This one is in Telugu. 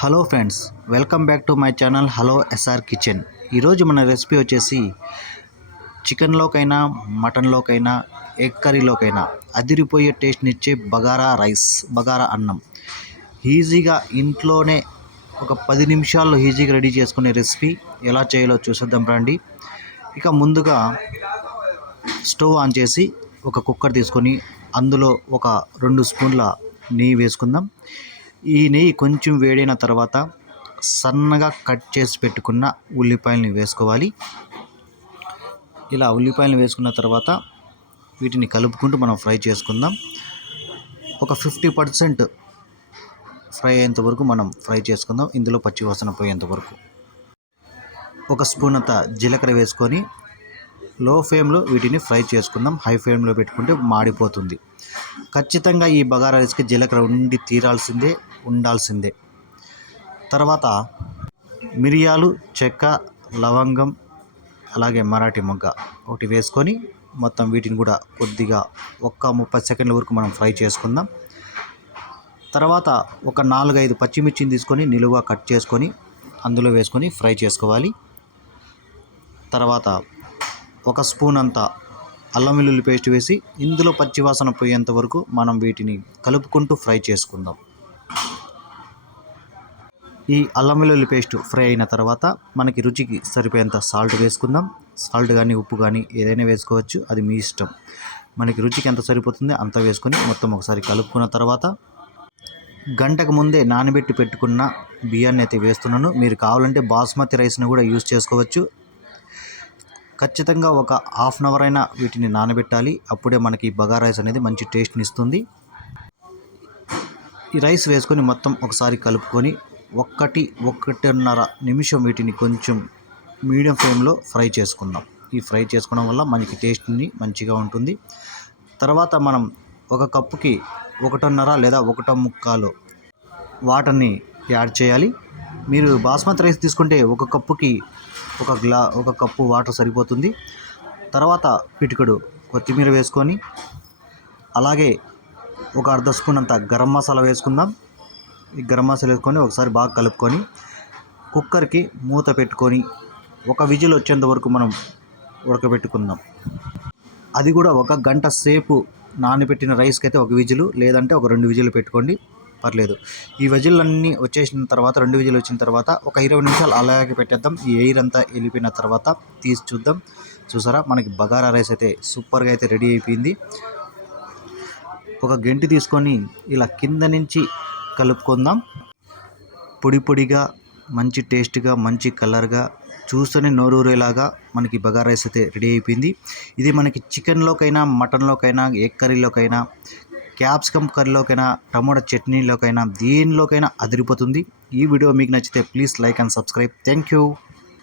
Hello friends welcome back to my channel hello S R kitchen. ఈరోజు మన రెసిపీ వచ్చేసి చికెన్లోకైనా మటన్లోకైనా ఎగ్ కర్రీలోకైనా అదిరిపోయే టేస్ట్నిచ్చే బగారా రైస్ బగారా అన్నం. ఈజీగా ఇంట్లోనే ఒక పది నిమిషాల్లో ఈజీగా రెడీ చేసుకునే రెసిపీ ఎలా చేయాలో చూసేద్దాం రండి. ఇక ముందుగా స్టవ్ ఆన్ చేసి ఒక కుక్కర్ తీసుకొని అందులో ఒక రెండు స్పూన్ల నెయ్యి వేసుకుందాం. ఈ నెయ్యి కొంచెం వేడైన తర్వాత సన్నగా కట్ చేసి పెట్టుకున్న ఉల్లిపాయలని వేసుకోవాలి. ఇలా ఉల్లిపాయలు వేసుకున్న తర్వాత వీటిని కలుపుకుంటూ మనం ఫ్రై చేసుకుందాం. ఒక ఫిఫ్టీ పర్సెంట్ ఫ్రై అయ్యేంత వరకు మనం ఫ్రై చేసుకుందాం. ఇందులో పచ్చివాసన పోయేంత వరకు. ఒక స్పూన్ అంత జీలకర్ర వేసుకొని లో ఫ్లేమ్లో వీటిని ఫ్రై చేసుకుందాం. హై ఫ్లేమ్లో పెట్టుకుంటే మాడిపోతుంది. ఖచ్చితంగా ఈ బగారా రైస్కి జీలకర్ర ఉండి తీరాల్సిందే ఉండాల్సిందే. తర్వాత మిరియాలు చెక్క లవంగం అలాగే మరాఠీ మొగ్గ ఒకటి వేసుకొని మొత్తం వీటిని కూడా కొద్దిగా ఒక్క ముప్పై సెకండ్ల వరకు మనం ఫ్రై చేసుకుందాం. తర్వాత ఒక నాలుగైదు పచ్చిమిర్చిని తీసుకొని నిలువ కట్ చేసుకొని అందులో వేసుకొని ఫ్రై చేసుకోవాలి. తర్వాత ఒక స్పూన్ అంత అల్లం వెల్లుల్లి పేస్ట్ వేసి ఇందులో పచ్చివాసన పోయేంత వరకు మనం వీటిని కలుపుకుంటూ ఫ్రై చేసుకుందాం. ఈ అల్లం వెల్లుల్లి పేస్ట్ ఫ్రై అయిన తర్వాత మనకి రుచికి సరిపోయేంత సాల్ట్ వేసుకుందాం. సాల్ట్ కానీ ఉప్పు కానీ ఏదైనా వేసుకోవచ్చు. అది మీ ఇష్టం. మనకి రుచికి ఎంత సరిపోతుందో అంత వేసుకొని మొత్తం ఒకసారి కలుపుకున్న తర్వాత గంటకు ముందే నానబెట్టి పెట్టుకున్న బియ్యాన్ని అయితే వేస్తున్నాను. మీరు కావాలంటే బాస్మతి రైస్ని కూడా యూస్ చేసుకోవచ్చు. ఖచ్చితంగా ఒక హాఫ్ అన్ అవర్ అయినా వీటిని నానబెట్టాలి. అప్పుడే మనకి బగారా రైస్ అనేది మంచి టేస్ట్ని ఇస్తుంది. ఈ రైస్ వేసుకొని మొత్తం ఒకసారి కలుపుకొని ఒక్కటి ఒకటిన్నర నిమిషం వీటిని కొంచెం మీడియం ఫ్లేమ్లో ఫ్రై చేసుకుందాం. ఈ ఫ్రై చేసుకోవడం వల్ల మనకి టేస్ట్ని మంచిగా ఉంటుంది. తర్వాత మనం ఒక కప్పుకి ఒకటిన్నర లేదా ఒకటో ముక్కాలు వాటర్ని యాడ్ చేయాలి. మీరు బాస్మతి రైస్ తీసుకుంటే ఒక కప్పుకి ఒక గ్లా ఒక కప్పు వాటర్ సరిపోతుంది. తర్వాత పిటికడు కొత్తిమీర వేసుకొని అలాగే ఒక అర్ధ స్పూన్ అంత గరం మసాలా వేసుకుందాం. ఈ గరం మసాలా వేసుకొని ఒకసారి బాగా కలుపుకొని కుక్కర్కి మూత పెట్టుకొని ఒక విజిల్ వచ్చేంత వరకు మనం ఉడకబెట్టుకుందాం. అది కూడా ఒక గంట సేపు నానబెట్టిన రైస్కి అయితే ఒక విజిల్ లేదంటే ఒక రెండు విజిల్ పెట్టుకోండి. పర్లేదు. ఈ విజిల్లన్నీ వచ్చేసిన తర్వాత రెండు విజిల్ వచ్చిన తర్వాత ఒక ఇరవై నిమిషాలు అలాగే పెట్టేద్దాం. ఈ ఎయిర్ అంతా వెళ్ళిపోయిన తర్వాత తీసి చూద్దాం. చూసారా? మనకి బగారా రైస్ అయితే సూపర్గా అయితే రెడీ అయిపోయింది. ఒక గెంటి తీసుకొని ఇలా కింద నుంచి కలుపుకుందాం. పొడి పొడిగా మంచి టేస్ట్గా మంచి కలర్గా చూస్తూనే నోరూరేలాగా మనకి బగారా రైస్ అయితే రెడీ అయిపోయింది. ఇది మనకి చికెన్లోకైనా మటన్లోకైనా ఎగ్ కర్రీలోకైనా క్యాప్సికమ్ కర్రీలోకైనా టమోటా చట్నీలోకైనా దేనిలోకైనా అదిరిపోతుంది. ఈ వీడియో మీకు నచ్చితే please like and subscribe. Thank you.